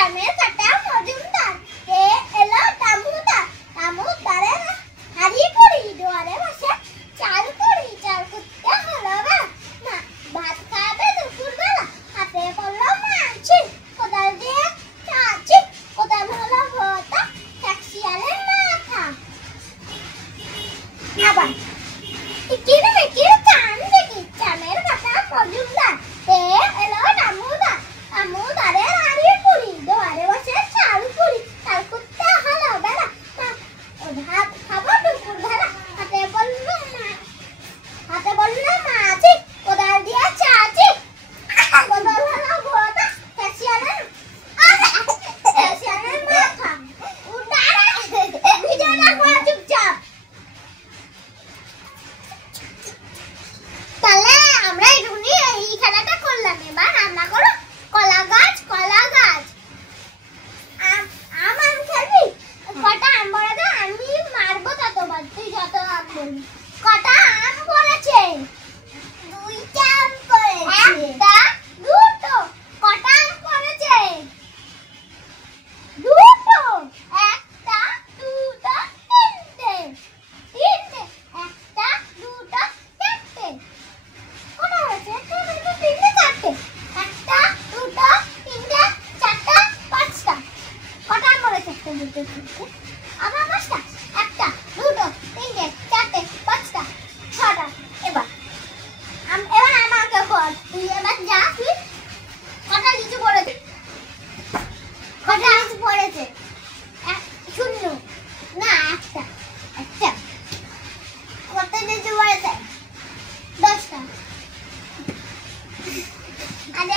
চামের কাটা মজুমদার কে এলো দামুদার দামুদারের হাড়ি করি দুয়ারে বসে চাল করি চাল কুত্তে হলো না ভাত খাবে দুপুরবেলা হাতে পড়লো মাছি কোদাল দিয়ে চাচি কোদাল হলো ভোতা ট্যাক্সিয়ালের মাথা আবার টিকিরে মিকিরে চান দেখি চামের কাটা মজুমদার কে এলো দামুদার দামুদারের হাড়ি করি দুয়ারে বসে চাল করি চাল কুত্তে হলো বেলা ভাত খাবো দুপুরবেলা হাতে বললো মাছি কোদাল দিয়ে চাচি কোদাল হলো ভোতা ট্যাক্সিয়ালের মাথা উদারা ভিজে রাখো চুপচাপ। তাহলে আমরা এই খেলাটা করলাম। এবার রান্না করো কলা গাছ আম খেলবি কটা আম পড়ে দে আমি মারবো ততবার তুই যত আম বলবি। কটা আম পড়েছে? দুইটা আম পড়েছে। একটা দুটো কটা আম পড়েছে? দুটো একটা দুটো তিনটে একটা দুটো চারটে কটা হয়েছে? তিনটে চারটে একটা দুটো তিনটে চারটে পাঁচটা কটা আম পড়েছে? একটা দুটো তিনটে আবার পাঁচটা একটা দুটো তিনটে চারটে পাঁচটা ছটা। এবার আমাকে বল তুই এবার যা তুই কটা লিচু পড়েছে? কটা লিচু পড়েছে? শূন্য না একটা কত লিচু পড়েছে? 10টা। আরে